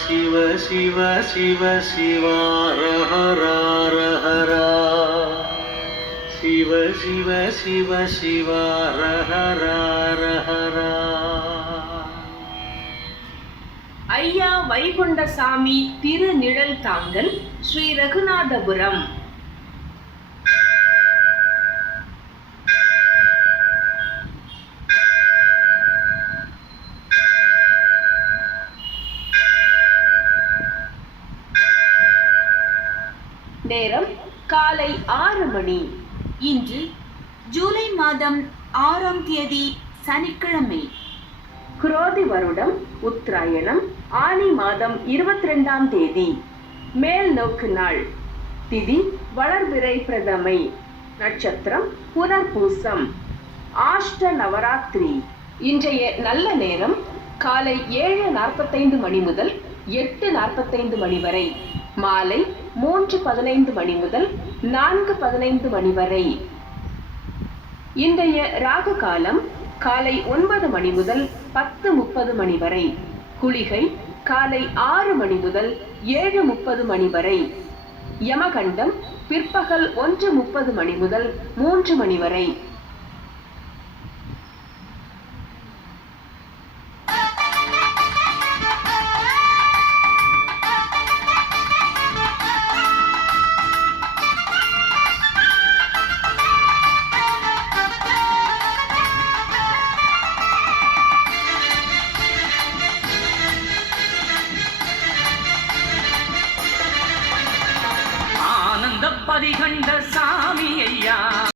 சிவ சிவ சிவ சிவாரஹராரஹரா சிவ சிவ சிவ சிவாரஹராரஹரா ஐயா வைகுண்டசாமி திருநிழல் தாங்கல் ஸ்ரீ ரகுநாதபுரம். நேரம் காலை ஆறு மணி. இன்று ஜூலை மாதம் ஆறாம் தேதி சனிக்கிழமை. குரோதி வருடம் உத்தராயணம் ஆனி மாதம் இருபத்தி ரெண்டாம் தேதி. மேல் நோக்கு நாள். திதி வளர்பிறை பிரதமை. நட்சத்திரம் புனர்பூசம். ஆஷ்ட நவராத்திரி. இன்றைய நல்ல நேரம் காலை ஏழு நாற்பத்தைந்து மணி முதல் எட்டு நாற்பத்தைந்து மணி வரை. மாலை மூன்று பதினைந்து மணி முதல் நான்கு பதினைந்து மணி வரை. இன்றைய ராகு காலம் காலை ஒன்பது மணி முதல் பத்து முப்பது மணி வரை. குளிகை காலை ஆறு மணி முதல் ஏழு முப்பது மணி வரை. யமகண்டம் பிற்பகல் ஒன்று முப்பது மணி முதல் மூன்று மணி வரை. பாதப்பதி கண்ட சாமி ஐயா.